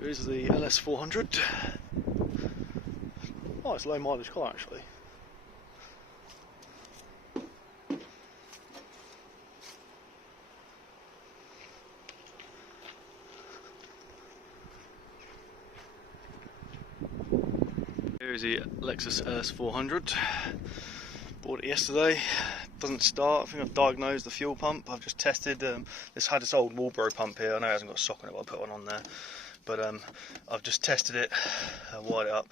Here's the LS400. Oh, it's a low mileage car actually. Here's the Lexus LS400. Bought it yesterday. Doesn't start. I think I've diagnosed the fuel pump. I've just tested. This had this old Marlboro pump here. I know it hasn't got a sock on it, but I put one on there. But I've just tested it, wired it up.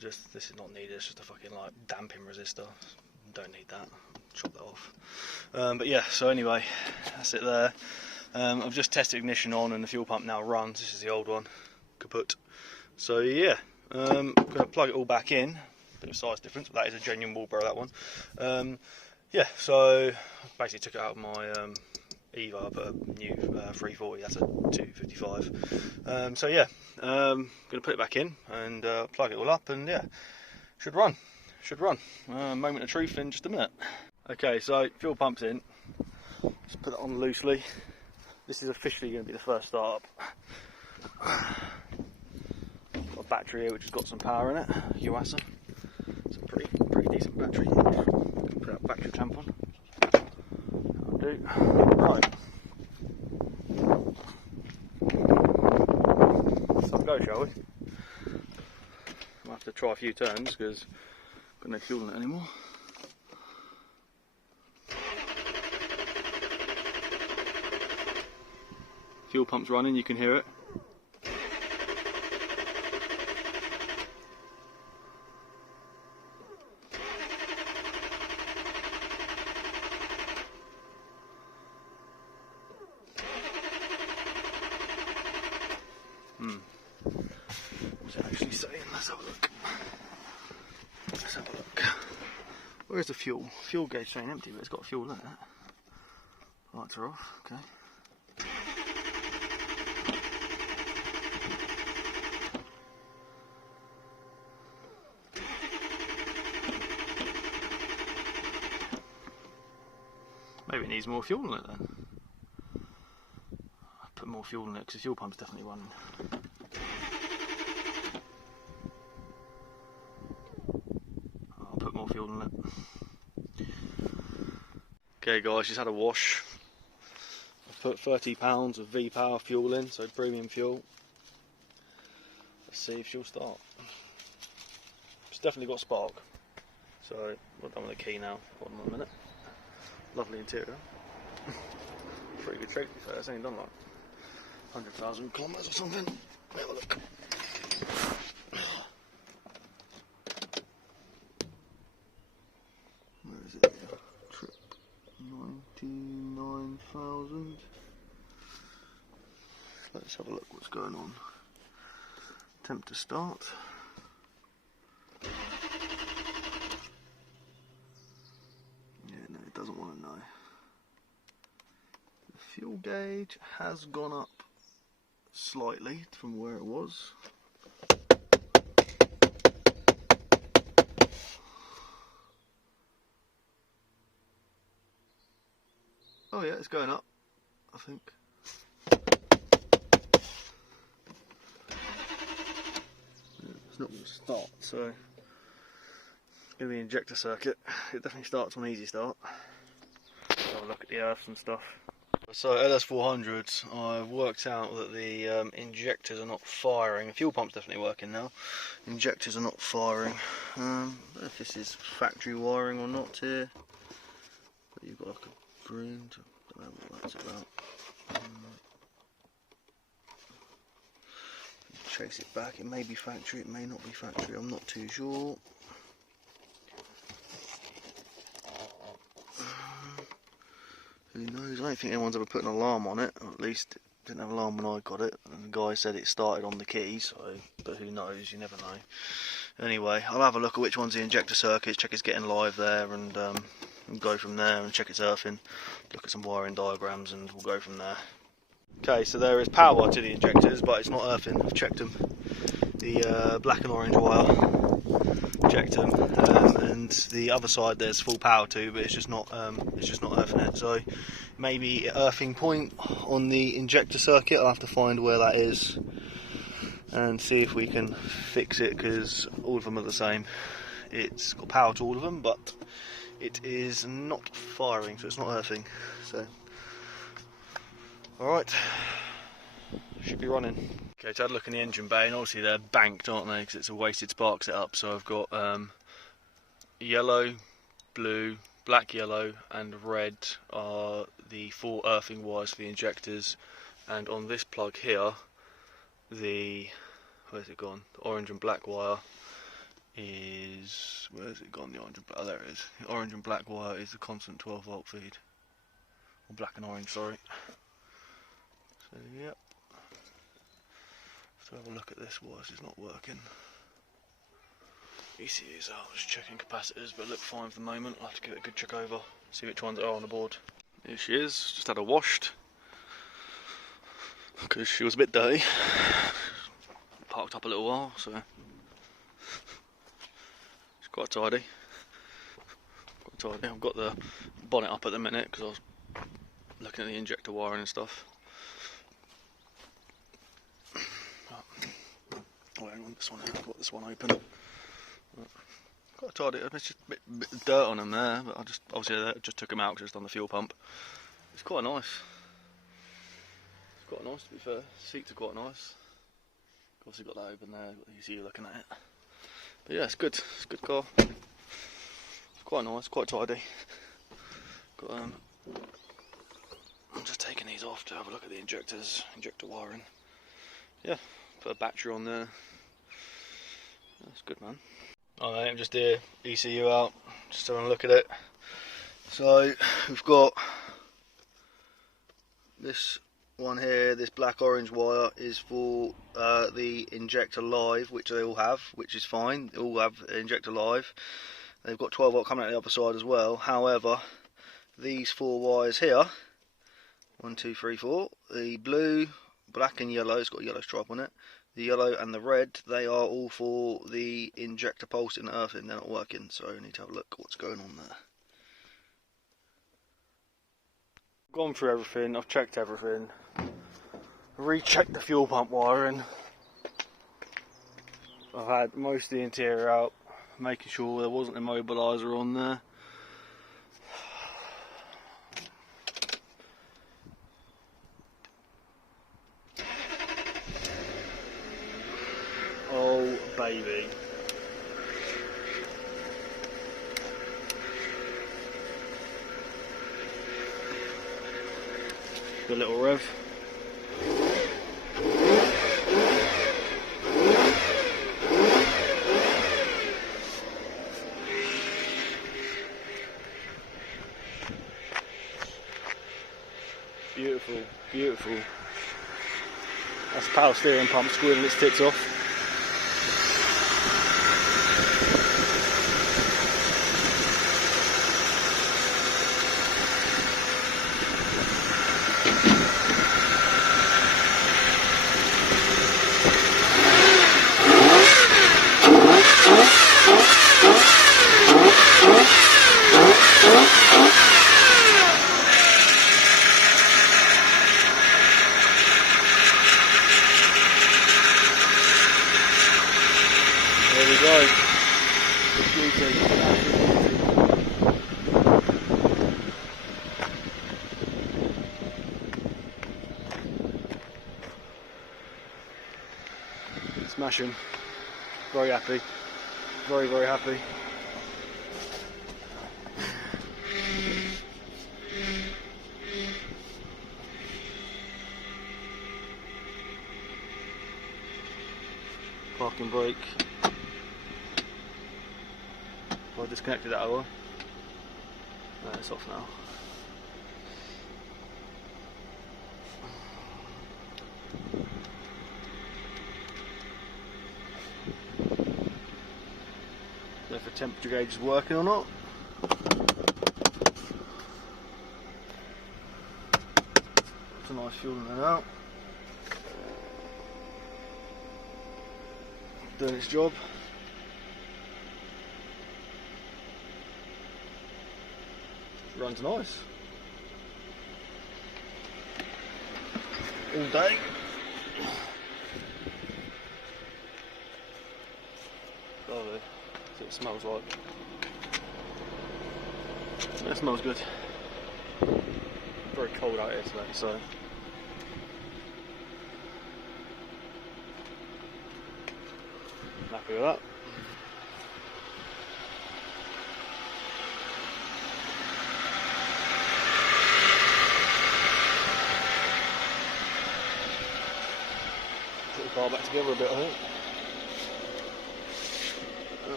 This is not needed. It's just a fucking like damping resistor. Don't need that. Chop that off. But yeah. So anyway, that's it there. I've just tested ignition on, and the fuel pump now runs. This is the old one, kaput. So yeah, I'm gonna plug it all back in. Bit of size difference, but that is a genuine Marlboro, that one. Yeah, so I basically took it out of my Eva, but a new 340, that's a 255. So yeah, gonna put it back in and plug it all up, and yeah, should run. Moment of truth in just a minute. Okay, so fuel pump's in. Just put it on loosely. This is officially going to be the first start up. Got a battery here which has got some power in it, Yuasa. It's a pretty decent battery. Put that battery clamp on. That'll do. Right. Let's go, shall we? I'll have to try a few turns because I've got no fuel in it anymore. Fuel pump's running, you can hear it. What's it actually saying? Let's have a look. Where's the fuel? Fuel gauge saying empty, but it's got fuel in it. Lights are off, okay. Maybe it needs more fuel in it then. I'll put more fuel in it because the fuel pump's definitely running. I'll put more fuel in it. Okay guys, just had a wash. I've put 30 pounds of V-Power fuel in, so premium fuel. Let's see if she'll start. It's definitely got spark. So, we're done with the key now. Hold on a minute. Lovely interior. Pretty good shape to be fair. It's only done like 100,000 kilometres or something. Have a look. Where is it here? Trip 99,000. Let's have a look what's going on. Attempt to start. Doesn't want to know. The fuel gauge has gone up slightly from where it was. Oh yeah, it's going up, I think. It's not going to start, so it's going to be an injector circuit. It definitely starts on easy start. Have a look at the earth and stuff. So LS400s, I've worked out that the injectors are not firing. The fuel pump's definitely working now. Injectors are not firing. I don't know if this is factory wiring or not here. But you've got like a green. I don't know what that's about. Trace it back. It may be factory. It may not be factory. I'm not too sure. Who knows? I don't think anyone's ever put an alarm on it, or at least it didn't have an alarm when I got it, and the guy said it started on the key, so, but who knows, you never know. Anyway, I'll have a look at which one's the injector circuit, check it's getting live there, and go from there, and check it's earthing, look at some wiring diagrams, and we'll go from there. Okay, so there is power to the injectors, but it's not earthing, I've checked them. The black and orange wire injector, and the other side there's full power to, but it's just not earthing it. So maybe earthing point on the injector circuit. I'll have to find where that is and see if we can fix it, because all of them are the same. It's got power to all of them, but it is not firing, so it's not earthing. So, alright, should be running. Okay, so I had a look in the engine bay, and obviously they're banked, aren't they, because it's a weighted spark setup. So I've got yellow, blue, black, yellow and red are the 4 earthing wires for the injectors, and on this plug here, where's it gone? The orange and black wire is, where's it gone? The orange and black, oh, there it is. The orange and black wire is the constant 12 volt feed, or black and orange, sorry. So yep, so have a look at this. Why is it not working? ECUs out, just checking capacitors, but look fine for the moment. I'll have to give it a good check over, see which ones are on the board. Here she is, just had her washed because she was a bit dirty. Parked up a little while, so it's quite tidy. I've got the bonnet up at the minute because I was looking at the injector wiring and stuff. Oh, hang on, this one, I've got this one open. Quite tidy. It's just a bit of dirt on them there, but I just took them out because it's on the fuel pump. It's quite nice. It's quite nice, to be fair. Seats are quite nice. Obviously got that open there, got the ECU looking at it. But yeah, it's good. It's a good car. It's quite nice, quite tidy. Got I'm just taking these off to have a look at the injectors, injector wiring. Yeah, put a battery on there. That's good, man. Alright, I'm just here, ECU out, just having a look at it. So we've got this one here, this black orange wire is for the injector live, which they all have, which is fine. They all have injector live. They've got 12 volt coming out the other side as well. However, these 4 wires here, 1, 2, 3, 4, the blue, black and yellow, it's got a yellow stripe on it, the yellow and the red, they are all for the injector pulse in the earthing. They're not working, so I need to have a look at what's going on there. Gone through everything, I've checked everything, rechecked the fuel pump wiring. I've had most of the interior out, making sure there wasn't an immobiliser on there. Oh baby. A little rev. Beautiful, beautiful. That's power steering pump squealing its tits off. There we go. Beauty. Smashing. Very happy. Very, very happy. Parking brake. I disconnected that oil. No, it's off now. So if the temperature gauge is working or not. It's a nice fuel in and out. Doing its job. Runs nice. All day. Lovely. See what it smells like. That smells good. Very cold out here today, so. Happy with that. Put the car back together a bit, I think.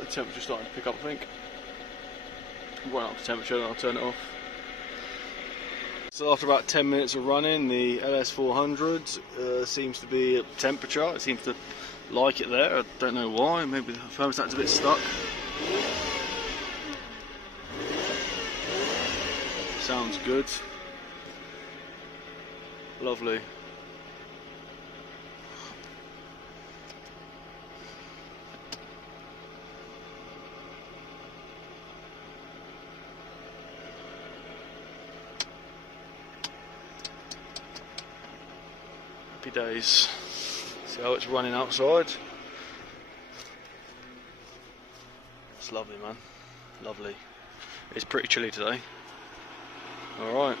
The temperature's starting to pick up, I think. Run up to temperature, then I'll turn it off. So after about 10 minutes of running, the LS400 seems to be at temperature. It seems to like it there. I don't know why. Maybe the thermostat's a bit stuck. Sounds good. Lovely. Happy days. See how it's running outside. It's lovely, man. Lovely. It's pretty chilly today. Alright.